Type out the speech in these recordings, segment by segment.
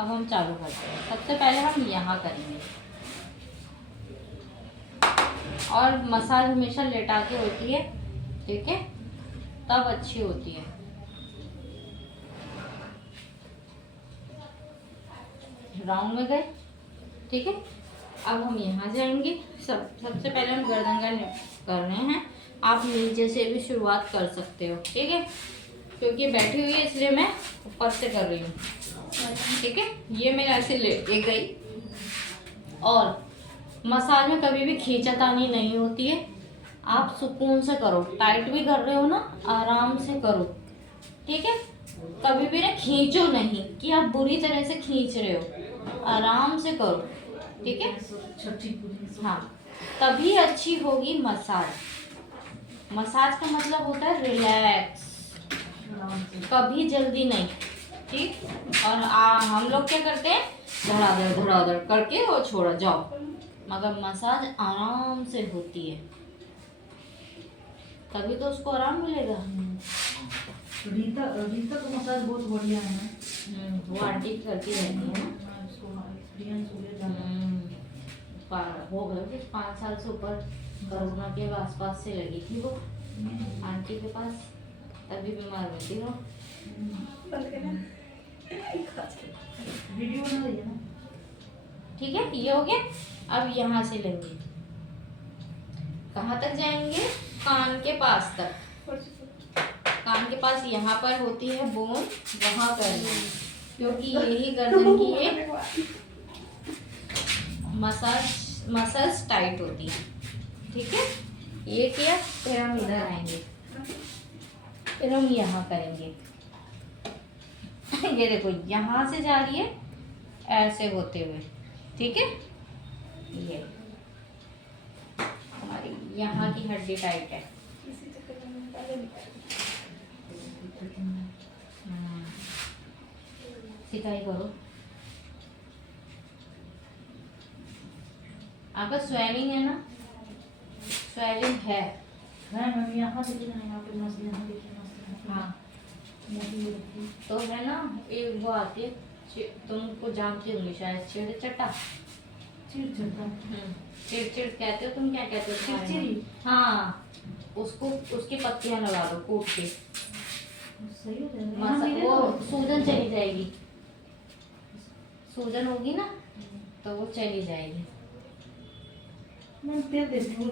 अब हम चालू करते हैं। सबसे पहले हम यहाँ करेंगे, और मसाज हमेशा लेटा के होती है, ठीक है, तब अच्छी होती है। राउंड में गए, ठीक है। अब हम यहाँ जाएंगे। सबसे पहले हम गर्दन का कर रहे हैं। आप नीचे से भी शुरुआत कर सकते हो, ठीक है, क्योंकि बैठी हुई है इसलिए मैं ऊपर से कर रही हूँ, ठीक है। ये मैं ऐसे ले गई। और मसाज में कभी भी खींचातानी नहीं होती है, आप सुकून से करो। टाइट भी कर रहे हो ना, आराम से करो, ठीक है। कभी भी ना खींचो नहीं कि आप बुरी तरह से खींच रहे हो, आराम से करो, ठीक है। हाँ, तभी अच्छी होगी मसाज। मसाज का मतलब होता है रिलैक्स, कभी जल्दी नहीं, ठीक। और हम लोग क्या करते हैं, धड़ाधड़ करके वो छोड़ा जाओ, मगर मसाज आराम से होती है, तभी तो उसको आराम मिलेगा। रीता का मसाज बहुत बढ़िया है ना। वो आंटी करती रहती है ना। हो गए कुछ 5 साल से ऊपर, कोरोना के आसपास से लगी थी वो आंटी के पास, तभी बीमार रहती हो। वीडियो बना रही है ना, ठीक है, ये हो गया। अब यहाँ से लेंगे, कहाँ तक जाएंगे, कान के पास तक। कान के पास यहाँ पर होती है बोन, वहाँ करना है, क्योंकि यही गर्दन की एक मसल्स टाइट होती है, ठीक है। ये किया, फिर हम इधर आएंगे, फिर हम यहाँ करेंगे। ये देखो, यहाँ से जा रही है ऐसे होते हुए, ठीक है। ये हमारी यहाँ की हड्डी टाइट है। सिकाई करो। आपका स्वेलिंग है ना, स्वेलिंग है मैम यहाँ देखिए ना, यहाँ पे मस्त, यहाँ देखिए मस्त। हाँ, तो है ना, एक वो आती है, तुमको जानती होंगी शायद, चिड़चटा। चिड़चिड़ा, चिड़चिड़ कहते हो तुम, क्या कहते हो तुम्हारे में? चिड़चिड़ी। हाँ, उसको उसकी पत्तियां लगा दो कूट के, सही हो जाएगा। वो सूजन चली जाएगी। सूजन होगी ना तो वो चली जाएगी। मैं तेल देती हूँ,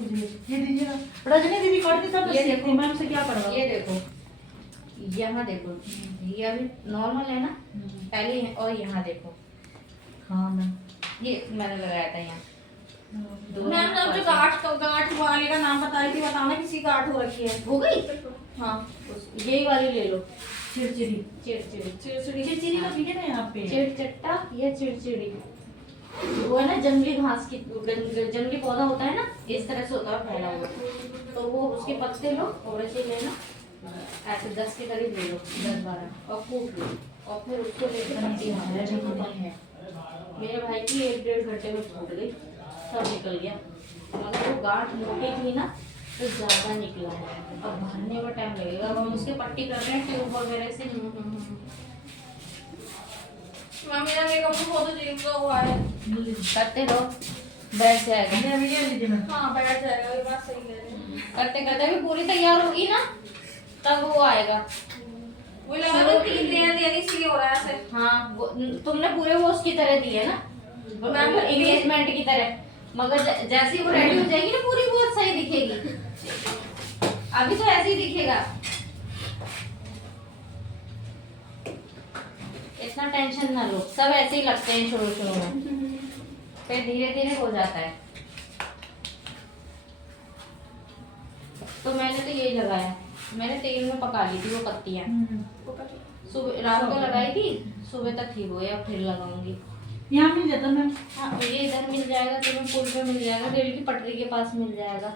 ये दीजिए ना। रजनी दीदी करती तब ये सीखती, देखो, मैम से क्या करवा। ये देखो, यहाँ देखो, ये अभी नॉर्मल है ना, पहले और यहाँ देखो। हाँ मैम, ये मैंने लगाया था यहाँ। मैम ने जो गांठ वाले का नाम बताई थी, बताना किसी गांठ हो रखी है। हो गई। हाँ, यही वाली ले लो, चिड़चिड़ी। चिड़चिड़ी। चिड़चिड़ी का भी है ना यहाँ पे। चिड़चट्टा या चिड़चिड़ी, वो है ना जंगली घास की, जंगली पौधा होता है ना, इस तरह से होता है फैला हुआ, तो वो उसके पत्ते लो, थोड़े से लेना, ऐसे 10 के करीब ले लो, 10-12, और कूट लो, और फिर उसको लेकर पत्ती मारो। जो कूपन है मेरे भाई की 1-1.5 घंटे में फूट गई, सब निकल गया, मगर वो गांठ मोटी थी ना तो ज़्यादा निकला है। अब भरने में टाइम लगेगा। अब हम उसके पट्टी कर रहे हैं ट्यूब वगैरह से। मैम मेरा मेकअप तो बहुत अजीब सा हुआ है। करते रहो, बैठ जाएगा। मेरा वीडियो लीजिए मैम। हाँ, बैठ जाएगा, ये बात सही कह रहे हैं। करते करते भी पूरी तैयार होगी ना, तब वो आएगा। वो लगा तो 3 लेयर देनी इसलिए हो रहा है ऐसे। हाँ, तुमने पूरे वो उसकी तरह दिए ना, मैम एंगेजमेंट की तरह, मगर जैसे ही वो रेडी हो जाएगी ना पूरी, बहुत सही दिखेगी। अभी तो ऐसे ही दिखेगा। इतना टेंशन ना लो, सब ऐसे ही लगते हैं शुरू में, फिर धीरे धीरे हो जाता है। तो मैंने तो यही लगाया, मैंने तेल में पका ली थी वो पत्तियां, सुबह रात को लगाई थी, सुबह तक ठीक हो गया, फिर लगाऊंगी। यहाँ मिल जाता मैम। हाँ, ये इधर मिल जाएगा तुम्हें, पुल पे मिल जाएगा, रेल की पटरी के पास मिल जाएगा,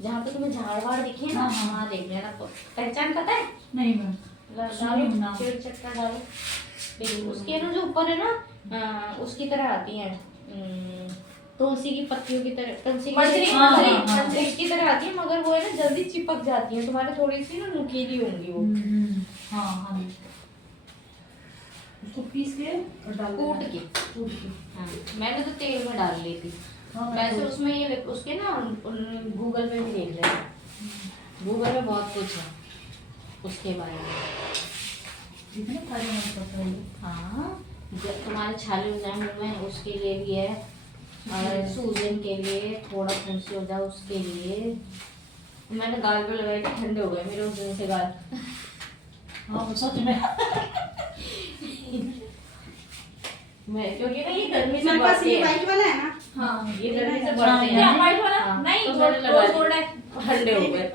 जहाँ पे तुम्हें झाड़ वाड़ दिखे ना, हाँ। वहाँ देख लेना। तो पहचान पता है, नहीं मैम। डालो, चिड़चट्टा डालो, फिर उसके ना जो ऊपर है ना, उसकी तरह आती है, तुलसी की पत्तियों की तरह, तुलसी मंजरी, की तरह आती है, मगर वो है ना जल्दी चिपक जाती है, तुम्हारे थोड़ी सी ना नुकीली होंगी वो। हाँ हाँ, उसको पीस के और डाल कूट के। कूट के। हाँ मैंने तो तेल में डाल ली थी। हाँ, मैं वैसे तो- उसमें ये उसके ना गूगल पे भी देख रहे हैं, गूगल में बहुत कुछ है उसके बारे में। जितने फायदेमंद पता है ये। हाँ तुम्हारे छाले हो जाए मुँह में उसके लिए भी है, और सूजन के लिए, थोड़ा फुंसी हो जाए उसके लिए। मैंने गाल पे लगाए थे, ठंडे हो गए मेरे उस दिन से गाल। हाँ वो सच में। मैं क्योंकि ना ये गर्मी से मेरे पास बढ़ते ये हैं। वाइट वाला है ना। हाँ ये गर्मी से हाँ, बढ़ते हैं। क्या वाइट वाला? हाँ, नहीं तो मैंने लगा रोज ली। गोल्ड है। ठंडे हो गए।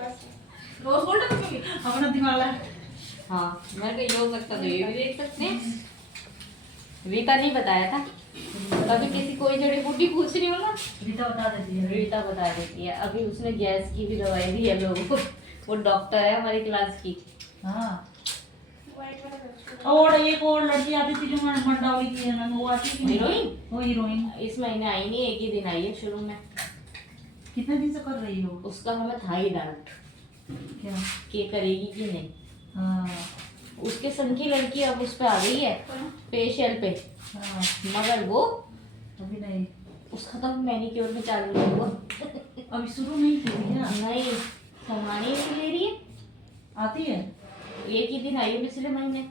रोज गोल्ड है क्योंकि अपना दिमाग है। हाँ मैंने कहा ये हो सकता तो ये भी देख सकते हैं। रीता नहीं बताया था, कभी किसी कोई जड़ी बूटी पूछ रही हो ना रीता बता देती है। रीता बता देती है। अभी उसने गैस की भी दवाई दी है लोगों को, वो डॉक्टर है हमारी क्लास की। हाँ वाइट वाला और एक और लड़की आती थी जो मंडावली की है ना, वो आती थी हीरोइन वो हीरोइन। इस महीने आई नहीं, एक ही दिन आई है शुरू में। कितने दिन से कर रही हो? उसका हमें था ही डाउट क्या? कि करेगी कि नहीं। हाँ उसके संग की लड़की अब उस पे आ गई है फेशियल पे, हाँ मगर वो अभी नहीं, उसका तो मैनिक्योर में चालू नहीं हुआ। अभी शुरू नहीं की थी क्या? नहीं सामान ही नहीं ले रही है। आती है। एक ही दिन आई है पिछले महीने।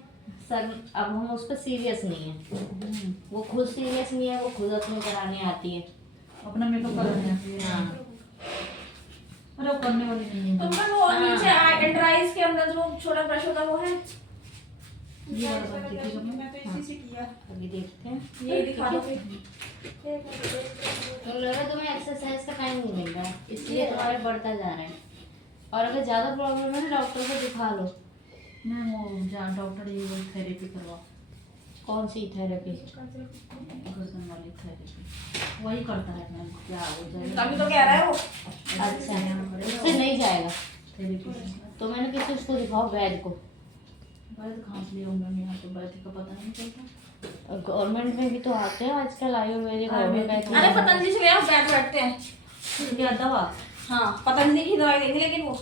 सर अब हम उस पर सीरियस नहीं है, वो खुद सीरियस नहीं है, वो खुद अपने कराने आती है। अपना मेकअप करने आती है। हाँ अरे वो करने वाली नहीं है। तुमने वो हाँ। नीचे अंडर आईज के अंदर जो छोटा ब्रश होता है वो है। ये वाला बात देखी तुमने? मैं तो इसी से किया। अभी देखते हैं। ये दिखा दो फिर। तो लगा तुम्हें एक्सरसाइज का टाइम नहीं मिल रहा है, इसलिए तुम्हारे बढ़ता जा रहा है। और अगर ज़्यादा प्रॉब्लम है ना डॉक्टर को दिखा लो। नहीं वो जहाँ डॉक्टर ये वो थेरेपी करवा, कौन सी थेरेपी? गर्दन वाली थेरेपी वही करता है। मैम क्या हो तभी जाएगा? तो कह रहा है वो। अच्छा उससे नहीं जाएगा थेरेपी तो मैंने किसी उसको दिखाओ वैद को। वैद खांस लिया हूँ मैम, यहाँ तो वैद का पता नहीं चलता। गवर्नमेंट में भी तो आते हैं आजकल आयुर्वेदिक होम्योपैथी। अरे पतंजलि से ले आओ, बैठते हैं। क्या दवा? हाँ पतंजलि की दवाई देंगे लेकिन वो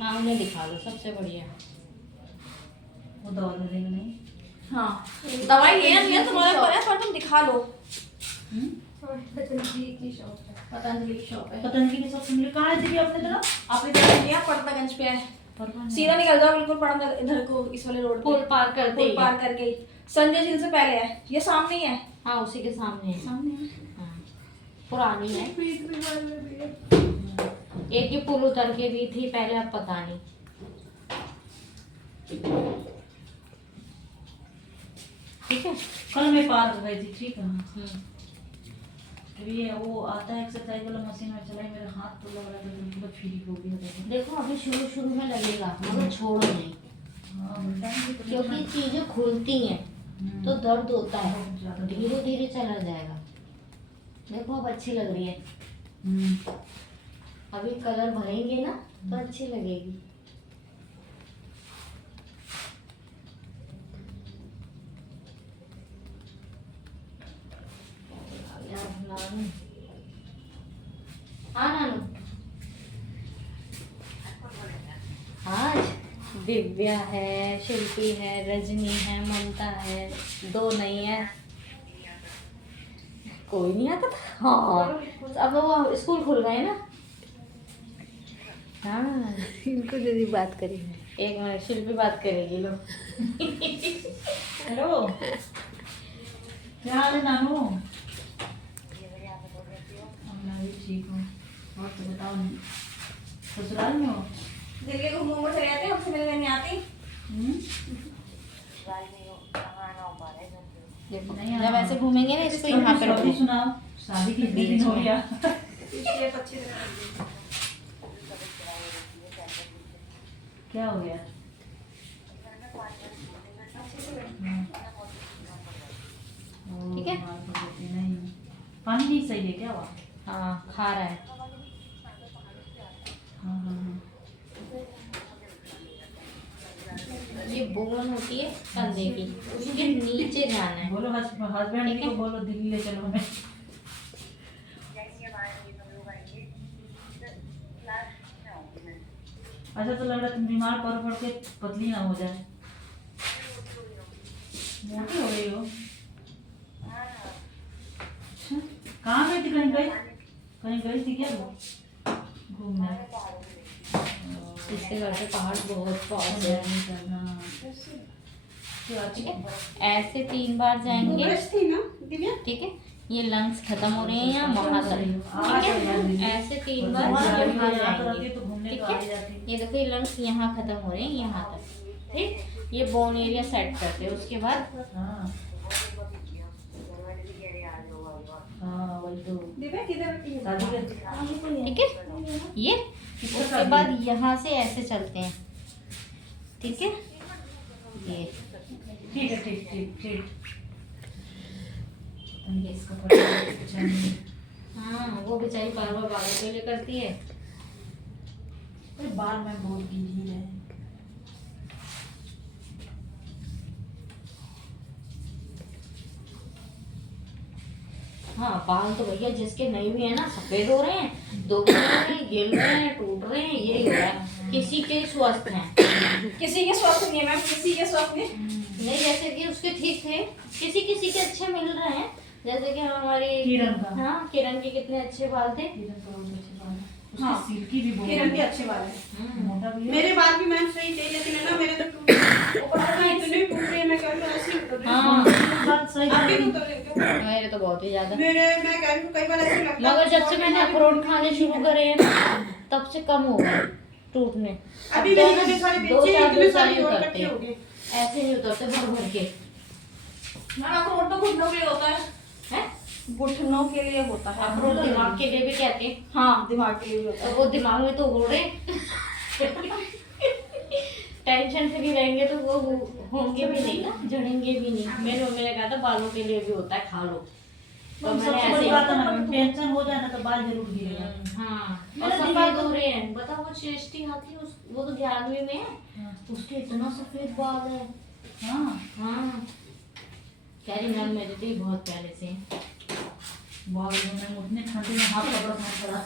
हाँ उन्हें दिखा दो सबसे बढ़िया। वो दवा दे देंगे नहीं? हाँ दवाई लेना नहीं है तुम्हारे पर है, पर तुम दिखा लो। पतंजलि की शॉप है। पतंजलि की शॉप है। पतंजलि के सब मिले कहाँ है दीदी आपने तरफ? आपने तरफ लिया पड़तागंज पे है। सीधा निकल जाओ बिल्कुल पड़ता इधर को, इस वाले रोड पुल पे पार करते पुल ही पार करके ही संजय झील से पहले है, ये सामने ही है। हाँ उसी के सामने है। सामने है। हाँ पुरानी है। एक ही पुल उतर के भी थी पहले, अब पता नहीं। ठीक है। कल मैं पार्क गई थी, ठीक है। अभी ये वो आता है एक्सरसाइज वाला मशीन में चला, मेरा हाथ तो लग रहा था बिल्कुल फ्री हो गया था। देखो अभी शुरू शुरू में लगेगा मगर छोड़ो नहीं, हाँ टाइम भी तो क्योंकि चीजें खुलती हैं तो दर्द होता है, बहुत ज्यादा। धीरे धीरे चला जाएगा। देखो अब अच्छी लग रही है, हम्म। अभी कलर भरेंगे ना तो अच्छी लगेगी। नानू, हाँ नानू, आज दिव्या है, शिल्पी है, रजनी है, ममता है, दो नहीं है। कोई नहीं आता था। हाँ अब वो स्कूल खुल गए ना। हाँ इनको दीदी बात करी है। एक मिनट शिल्पी बात करेगी लो। हेलो क्या हाल है नानू? मैं भी ठीक हूँ। और तो बताओ, ससुराल में हो? दिल्ली को घूम चले जाते हैं, हमसे मिलने नहीं आती। देखो नहीं जब ऐसे घूमेंगे ना इसको यहाँ पे शादी रखो। सुनाओ, शादी कितने दिन हो गया? पिछले 25 दिन क्या हो गया? ठीक है। नहीं पानी नहीं सही है क्या हुआ? हाँ खा रहा है। हाँ हाँ हाँ। ये बोन होती है कंधे की, उसके नीचे जाना है। बोलो हस्बैंड ठीक है। को बोलो दिल्ली ले चलो हमें। अच्छा तो लग रहा है तुम बीमार पड़ पड़ के पतली ना हो जाए। मोटी हो गई हो। अच्छा, कहाँ गई थी? कहीं गई थी क्या वो घूमने? इसके घर से पहाड़ बहुत पास है। हाँ। ठीक है, ऐसे 3 बार जाएंगे। ब्रश थी ना दिव्या? ठीक है, ये लंग्स खत्म हो रहे हैं या वहां तक, ठीक है, ऐसे 3 बार वहाँ यहाँ जाती जाएंगे। तो घूमने ठीक तो है, आ ही जाती। ये देखो ये लंग्स यहाँ खत्म हो रहे हैं यहाँ तक। ठीक, ये बोन एरिया सेट करते हैं। उसके बाद हाँ हाँ वही तो दिव्या किधर रखी है? शादी के ठीक है, ये उसके बाद यहाँ से ऐसे चलते हैं। ठीक है, ये ठीक है, ठीक ठीक ठीक। इसका पता नहीं। हाँ, वो बेचारी बार बार बालों के लिए करती है। अरे बाल में बहुत गीली है। हाँ, बाल तो भैया जिसके नहीं भी है ना, सफेद हो रहे हैं, दुबले हो रहे हैं, गिर रहे हैं, टूट रहे हैं, यही हो रहा है। किसी के स्वस्थ हैं, किसी के स्वस्थ नहीं है मैम, किसी के स्वस्थ नहीं। नहीं, जैसे कि उसके ठीक थे, किसी किसी के अच्छे मिल रहे हैं। जैसे कि हमारी किरण का। हाँ, किरण के कितने अच्छे बाल थे। किरण का बहुत अच्छे बाल है। हाँ, उसकी सिल्की भी बहुत किरण के है। अच्छे बाल है। मोटा भी है। मेरे बाल भी मैम सही थे, लेकिन है ना मेरे तो टूट ऊपर से इतने टूट रहे हैं, मैं कह रही हूँ ऐसे ही उतर रहे हैं। हाँ, बाल सही आप भी है। उतर रहे हो क्या? मेरे तो बहुत ही ज्यादा। मेरे मैं कह रही हूँ कई बार ऐसे लगता है। मगर जब से मैंने अखरोट खाने शुरू करे हैं ना, तब से कम हो गए टूटने। अभी अब मेरे तो इतने सारे दो बच्चे चार इतने दो साल सारे ही और उतरते इकट्ठे हो हैं, गए। ऐसे नहीं उतरते भर भर के। मैम अखरोट तो घुटनों के लिए होता है, हैं? घुटनों के लिए होता है। अखरोट दिमाग के लिए भी कहते हैं। हाँ, दिमाग के लिए भी होता तो है। वो दिमाग में तो उड़ रहे टेंशन फ्री रहेंगे तो वो होंगे भी नहीं ना, झड़ेंगे भी नहीं। मेरे मम्मी ने कहा था बालों के लिए भी होता है, खा लो। तो मैंने सबसे ऐसे बड़ी ही बात है ना, टेंशन हो जाए ना तो बाल जरूर गिरेगा। हाँ, और मेरा सफेद दिमाग हो रहे हैं। बताओ, वो श्रेष्ठी आती है वो तो 11वीं में है, हाँ। उसके इतना सफेद बाल है। हाँ हाँ, कह रही मैम मेरे तो ही बहुत पहले से हैं। बाल में उतने ठंडे में हाथ कपड़ा पहन पड़ा।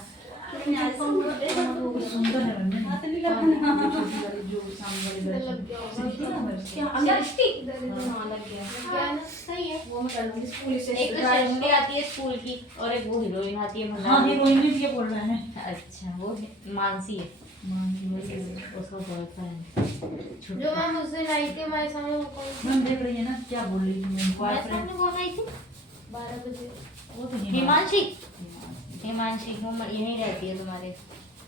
वो सुंदर है मैंने। हाथ नहीं लगाना। जो छोटी वाली जो सामने वाली ब्रश सिल्की ना मेरे से। क्या अंदर स्टिक? हाँ, लग गया। सही है, वो मैं कर लूंगी स्कूल से। एक तो श्रेष्ठी आती है स्कूल की, और एक वो हीरोइन आती है हाँ भंडारी। हीरोइन भी ये बोल रहे हैं। अच्छा, वो मानसी है, उसका बॉयफ्रेंड। जो मैम उस दिन आई थी हमारे सामने, वो कौन? मैम देख रही है ना क्या बोल रही थी मैं? हमारे बॉयफ्रेंड सामने कौन आई थी? 12 बजे। वो तो हिमांशी। हिमांशी वो यहीं रहती है तुम्हारे।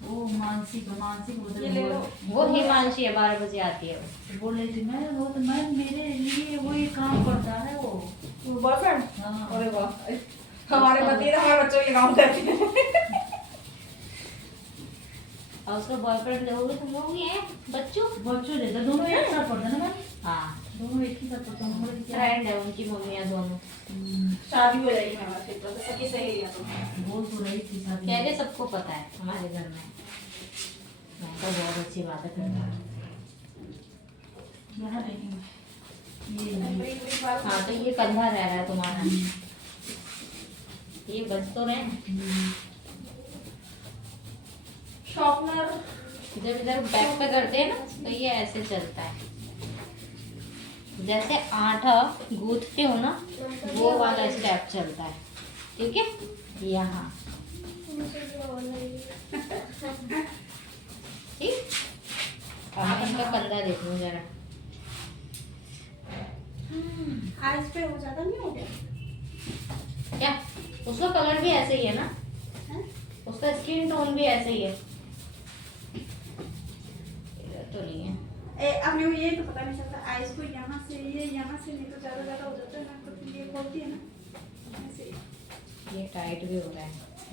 वो मानसिक बोल ये ले लो। वो हिमांशी है, 12 बजे आती है वो। तो बोल रही थी मैं वो तो मैं मेरे लिए वो ये काम करता है वो। बॉयफ्रेंड? हाँ। अरे वाह, हमारे पति तो हमारे बच्चों के काम करते हैं। और उसका बॉयफ्रेंड लोगे तुम लोग ही हैं बच्चों। बच्चों जैसा दोनों एक साथ पढ़ते हैं ना मैम। हाँ, दोनों एक ही साथ पढ़ते हैं। हमारे क्या फ्रेंड है उनकी मम्मियाँ दोनों। शादी हो जाएगी हमारे फिर तो सखी सहेलियां तो। बोल तो रही थी शादी कह रहे सबको पता है हमारे घर में। मैं तो बहुत अच्छी बात है फिर। यहाँ नहीं ये हाँ, तो ये कंधा रह रहा है तुम्हारा, ये बच तो रहे। शॉर्पनर जब इधर बैक पे करते हैं ना, तो ये ऐसे चलता है। जैसे आटा गूंथते हो ना, वो वाला स्टेप चलता है। ठीक है, यहाँ ठीक। अब इनका कंधा देखो जरा। आज पे वो ज्यादा नहीं हो गया? क्या उसका कलर भी ऐसे ही है ना, हैं? उसका स्किन टोन भी ऐसे ही है। इधर तो नहीं है। अपने को ये तो पता नहीं चलता, आइस को यहाँ से नहीं तो ज्यादा हो जाता है ना, तो फिर ये खोलती है ना ऐसे। ये टाइट भी हो रहा है,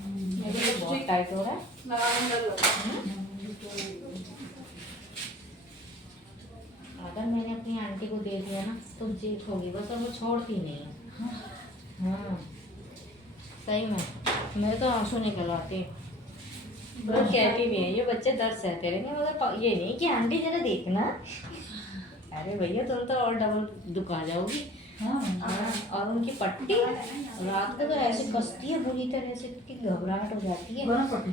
मेरे लिए बहुत टाइट हो रहा है। लगाने डर लगता है। अगर मैंने अपनी आंटी को दे दिया ना, तो जीत होगी बस, और वो छोड़ती नहीं है। हाँ, सही में मेरे तो आंसू निकल आते हैं। वो कहती भी है ये बच्चे दर्द सहते रहेंगे, मगर ये नहीं कि आंटी जरा देखना। अरे भैया तुम तो और डबल दुखा जाओगी। हाँ और उनकी पट्टी रात को तो ऐसे कसती है बुरी तरह से कि घबराहट हो जाती है। गरम पट्टी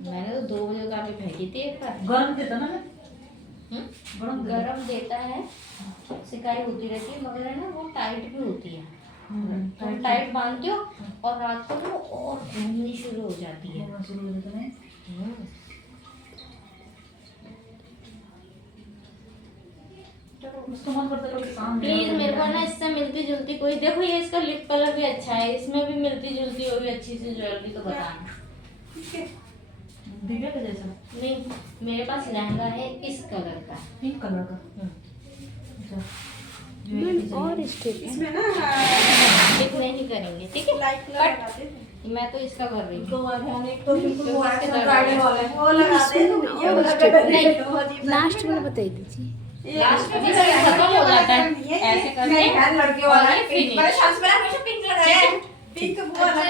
मैंने तो 2 बजे का भी फेंकी थी एक बार। गरम देता ना मैं। गरम देता है, सिकाई होती रहती है, मगर है ना वो टाइट भी होती है। तुम टाइट बांधते हो और रात को वो और घूमनी शुरू हो जाती है। शुरू हो जाता है। उसको मन करता है कि काम प्लीज मेरे को ना इससे मिलती जुलती कोई, देखो ये इसका लिप कलर भी अच्छा है, इसमें भी मिलती जुलती होगी अच्छी सी ज्वेलरी तो बताना। ठीक है। दिव्या का जैसा नहीं, मेरे पास लहंगा है इस कलर का। पिंक कलर का। अच्छा और स्टेप इसमें ना लिप नहीं करेंगे, ठीक है। लाइट कलर लगाते हैं। मैं तो इसका कर रही तो हूँ। ऑर्गेनिक तो बिल्कुल वो ऐसा गार्डन वाला है, वो लगाते हैं तो ये वाला नहीं, लास्ट में बता दीजिए। लास्ट में भी खत्म हो जाता है ऐसे करके, लड़के और वाला ये पिंक finish। वाला शांस में हमेशा पिंक लगाया है। पिंक वो वाला